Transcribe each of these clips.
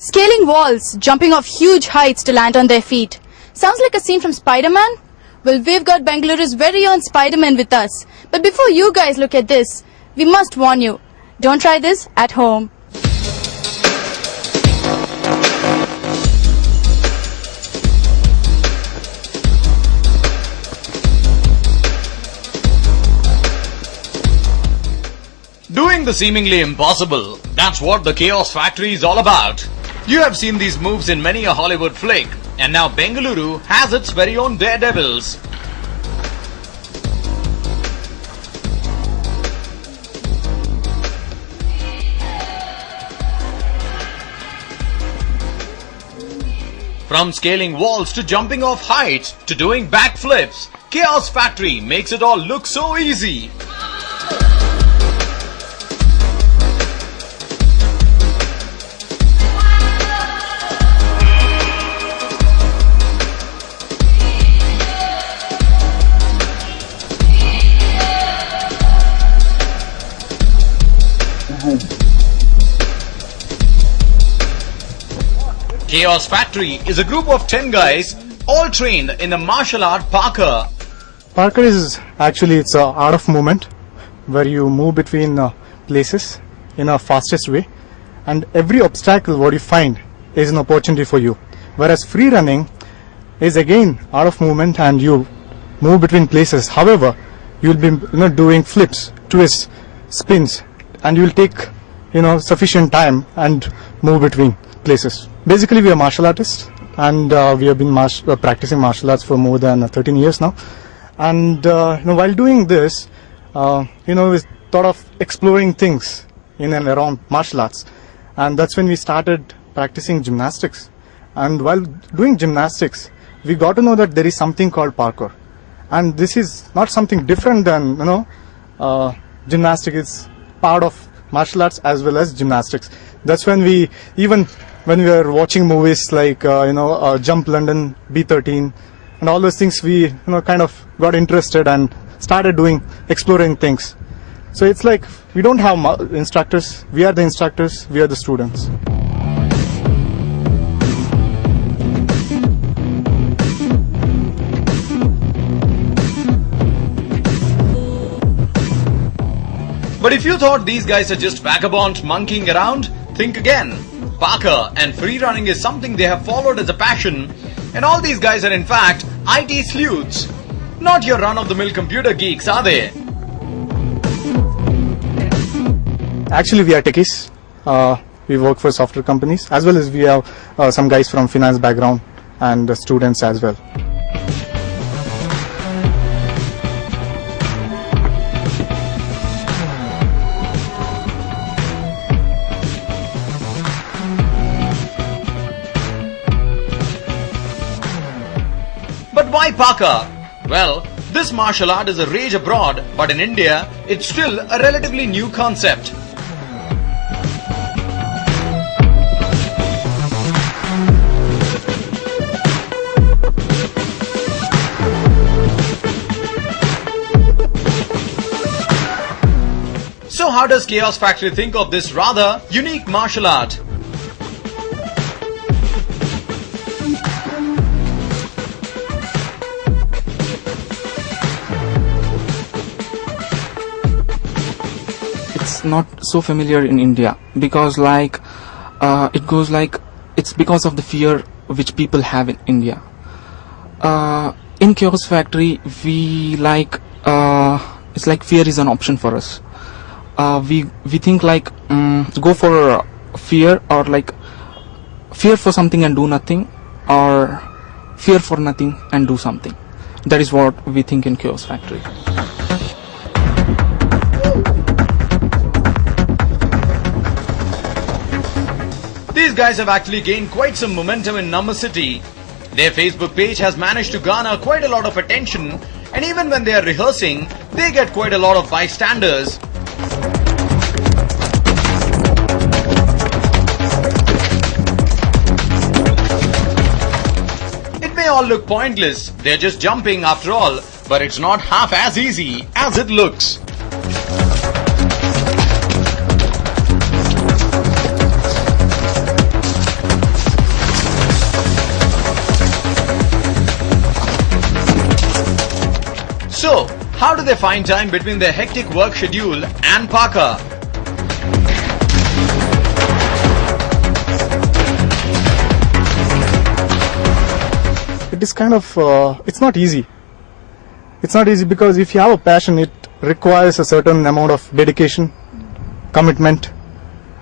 Scaling walls, jumping off huge heights to land on their feet. Sounds like a scene from Spider-Man? Well, we've got Bengaluru's very own Spider-Man with us. But before you guys look at this, we must warn you. Don't try this at home. Doing the seemingly impossible, that's what the Chaos Factory is all about. You have seen these moves in many a Hollywood flick, and now Bengaluru has its very own daredevils. From scaling walls to jumping off heights to doing backflips, Chaos Factory makes it all look so easy. Chaos Factory is a group of 10 guys, all trained in the martial art Parkour. Parkour is actually it's an art of movement where you move between places in a fastest way, and every obstacle what you find is an opportunity for you. Whereas free running is again art of movement and you move between places. However, you'll be doing flips, twists, spins, and you'll take sufficient time and move between places. Basically, we are martial artists, and we have been practicing martial arts for more than 13 years now. And while doing this, we thought of exploring things in and around martial arts, and that's when we started practicing gymnastics. And while doing gymnastics, we got to know that there is something called parkour, and this is not something different than gymnastics. It's part of martial arts as well as gymnastics. That's when when we were watching movies like Jump London, B13 and all those things, we kind of got interested and started exploring things. So it's like we don't have instructors, we are the instructors, we are the students. But if you thought these guys are just vagabonds monkeying around, think again. Parkour and free running is something they have followed as a passion, and all these guys are in fact IT sleuths. Not your run-of-the-mill computer geeks, are they? Actually, we are techies. We work for software companies, as well as we have some guys from finance background and students as well. But why Parkour? Well, this martial art is a rage abroad, but in India, it's still a relatively new concept. So how does Chaos Factory think of this rather unique martial art? Not so familiar in India because it's because of the fear which people have in India. In Chaos Factory we it's like fear is an option for us. We think go for fear, or fear for something and do nothing, or fear for nothing and do something. That is what we think in Chaos Factory. These guys have actually gained quite some momentum in Namma City. Their Facebook page has managed to garner quite a lot of attention, and even when they are rehearsing, they get quite a lot of bystanders. It may all look pointless, they're just jumping after all, but it's not half as easy as it looks. How do they find time between their hectic work schedule and Parker? It is kind of, it's not easy. It's not easy because if you have a passion, it requires a certain amount of dedication, commitment,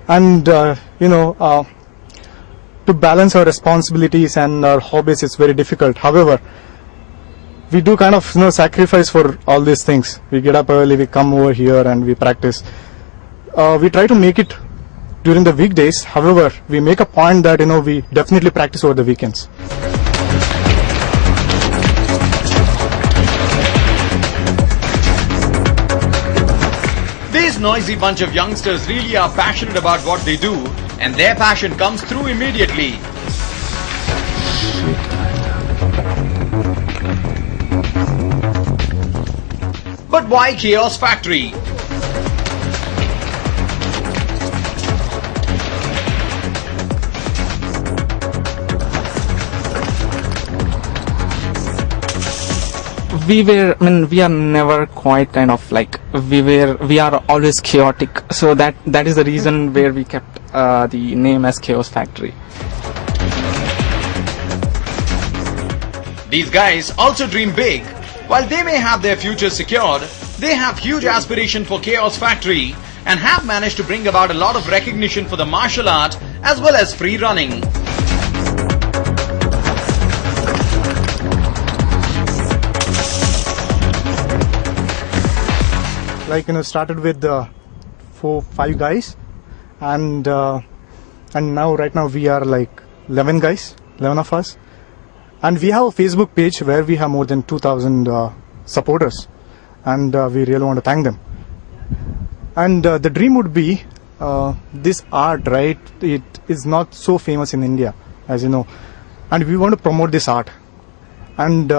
and, to balance our responsibilities and our hobbies, it's very difficult. However, we do kind of, sacrifice for all these things. We get up early, we come over here and we practice. We try to make it during the weekdays. However, we make a point that, we definitely practice over the weekends. This noisy bunch of youngsters really are passionate about what they do, and their passion comes through immediately. But why Chaos Factory? We are never quite kind of like, we are always chaotic. So that is the reason where we kept the name as Chaos Factory. These guys also dream big. While they may have their future secured, they have huge aspiration for Chaos Factory and have managed to bring about a lot of recognition for the martial art as well as free running. Like, started with 4-5 guys, and now right now we are like 11 guys, 11 of us, and we have a Facebook page where we have more than 2,000 supporters, and we really want to thank them. And the dream would be this art, right? It is not so famous in India, as you know, and we want to promote this art. And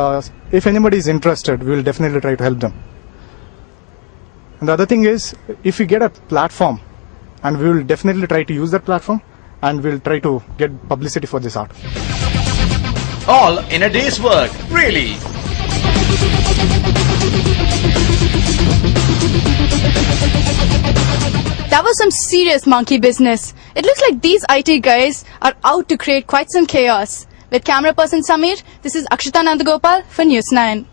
if anybody is interested, we will definitely try to help them. And the other thing is, if we get a platform, and we will definitely try to use that platform, and we'll try to get publicity for this art. All in a day's work, really. That was some serious monkey business. It looks like these IT guys are out to create quite some chaos. With camera person Samir, this is Akshita Nandagopal for News 9.